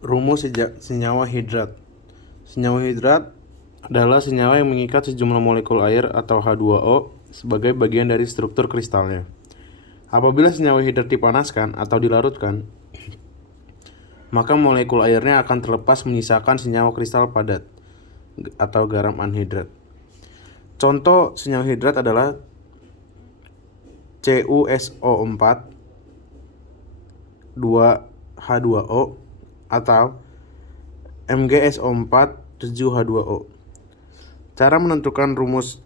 Rumus senyawa hidrat. Senyawa hidrat adalah senyawa yang mengikat sejumlah molekul air atau H2O sebagai bagian dari struktur kristalnya. Apabila senyawa hidrat dipanaskan atau dilarutkan, maka molekul airnya akan terlepas menyisakan senyawa kristal padat atau garam anhidrat. Contoh senyawa hidrat adalah CuSO4 2H2O atau MgSO4 7H2O. Cara menentukan rumus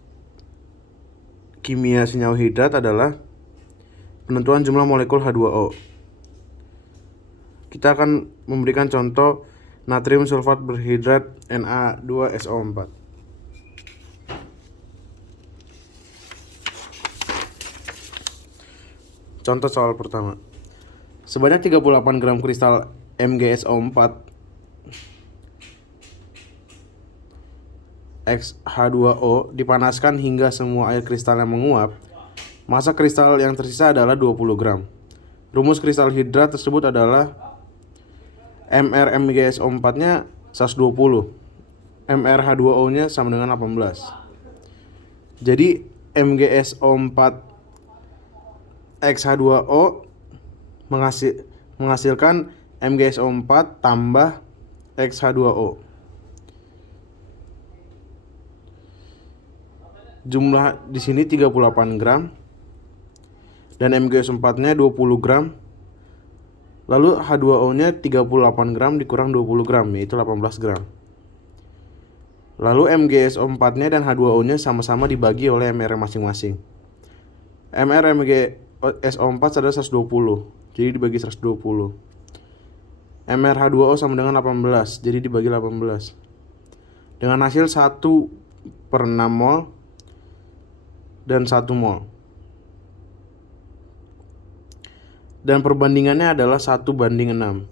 kimia senyawa hidrat adalah penentuan jumlah molekul H2O. Kita akan memberikan contoh natrium sulfat berhidrat Na2SO4. Contoh soal pertama. Sebanyak 38 gram kristal MgSO4 X-H2O dipanaskan hingga semua air kristalnya menguap. Massa kristal yang tersisa adalah 20 gram. Rumus kristal hidrat tersebut adalah Mr MgSO4-nya 120, Mr H2O-nya sama dengan 18. Jadi MgSO4 X-H2O menghasilkan MgSO4 tambah X-H2O. Jumlah di sini 38 gram dan MgSO4-nya 20 gram. Lalu H2O-nya 38 gram dikurang 20 gram, yaitu 18 gram. Lalu MgSO4-nya dan H2O-nya sama-sama dibagi oleh Mr masing-masing. Mr MgSO4 adalah 120, jadi dibagi 120. Mr H2O sama dengan 18, jadi dibagi 18. Dengan hasil 1/6 mol dan 1 mol. Dan perbandingannya adalah 1:6.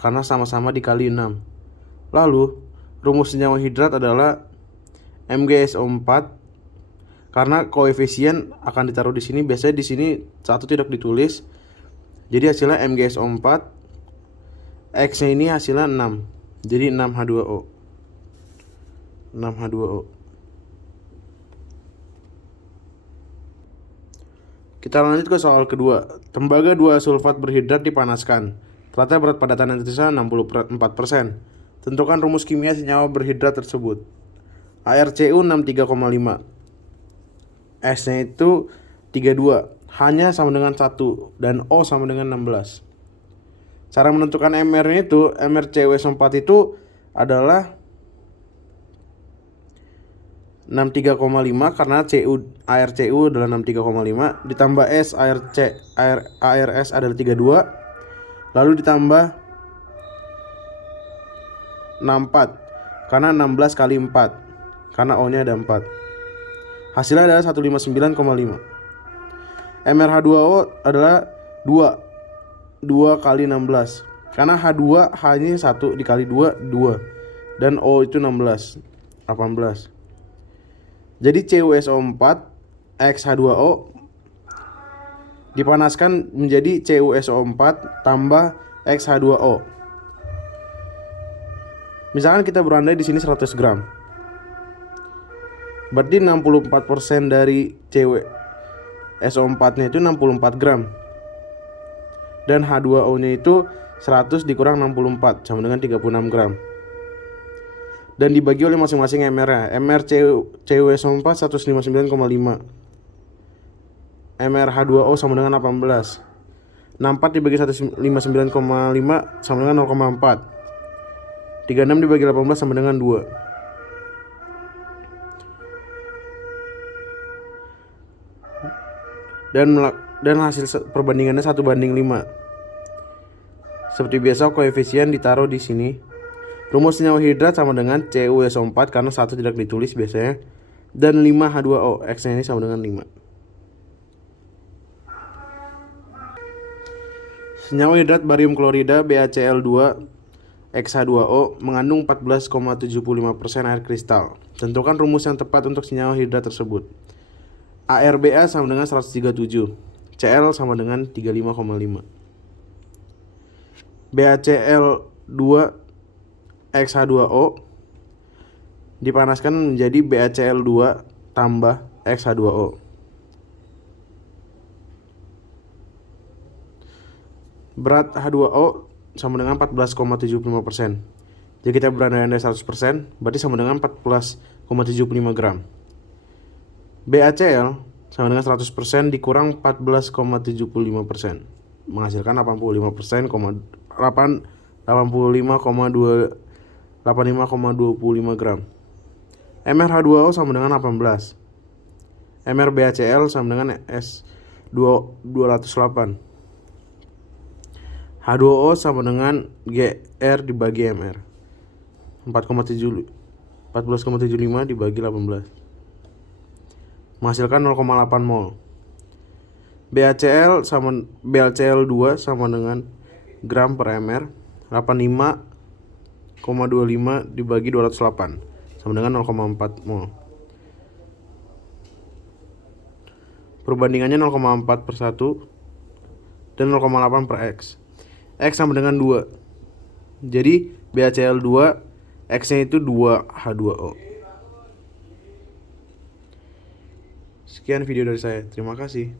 Karena sama-sama dikali 6. Lalu, rumus senyawa hidrat adalah MgSO4. Karena koefisien akan ditaruh di sini, biasanya di sini 1 tidak ditulis. Jadi hasilnya MgSO4 X-nya ini hasilnya 6. Jadi 6H2O. 6H2O. Kita lanjut ke soal kedua. Tembaga 2 sulfat berhidrat dipanaskan. Rata berat padatan yang tersisa 64%. Tentukan rumus kimia senyawa berhidrat tersebut. ArCu 63,5. S-nya itu 32. H-nya sama dengan 1 dan O sama dengan 16. Cara menentukan MR-nya itu, MrCuSO4 itu adalah 63,5 karena ArCu adalah 63,5 ditambah S ARS adalah 32, lalu ditambah 64 karena 16 kali 4 karena O-nya ada 4. Hasilnya adalah 159,5. MrH2O adalah 2 kali 16 karena H2 hanya 1 dikali 2 dan O itu 18. Jadi CuSO4 X-H2O dipanaskan menjadi CuSO4 tambah X-H2O. Misalkan kita berandai di sini 100 gram. Berarti 64% dari CuSO4-nya itu 64 gram. Dan H2O-nya itu 100 dikurang 64 sama dengan 36 gram. Dan dibagi oleh masing-masing MR-nya. MR CuSO4 159,5. MR H2O sama dengan 18. 64 dibagi 159,5 sama dengan 0,4. 36 dibagi 18 sama dengan 2. Dan hasil perbandingannya 1:5. Seperti biasa koefisien ditaruh di sini. Rumus senyawa hidrat sama dengan CuSO4 karena 1 tidak ditulis biasanya. Dan 5H2O, X-nya ini sama dengan 5. Senyawa hidrat barium klorida BaCl2 X-H2O mengandung 14,75% air kristal. Tentukan rumus yang tepat untuk senyawa hidrat tersebut. ArBa sama dengan 137, Cl sama dengan 35,5. BaCl2 X H2O dipanaskan menjadi BaCl2 tambah X H2O. Berat H2O sama dengan 14,75%. Jadi kita berandai-andai 100%, berarti sama dengan 14,75 gram. BaCl sama dengan 100% dikurang 14,75%, menghasilkan 85,25 gram. MrH2O sama dengan 18. MrBaCl sama dengan S208. H2O sama dengan Gr dibagi Mr. 14,75 dibagi 18, menghasilkan 0,8 mol. BaCl2 sama dengan gram per mr, 85,25 dibagi 208 sama dengan 0,4 mol. Perbandingannya 0,4 per 1 dan 0,8 per X. X sama dengan 2. Jadi BaCl2 X-nya itu 2H2O. Sekian video dari saya. Terima kasih.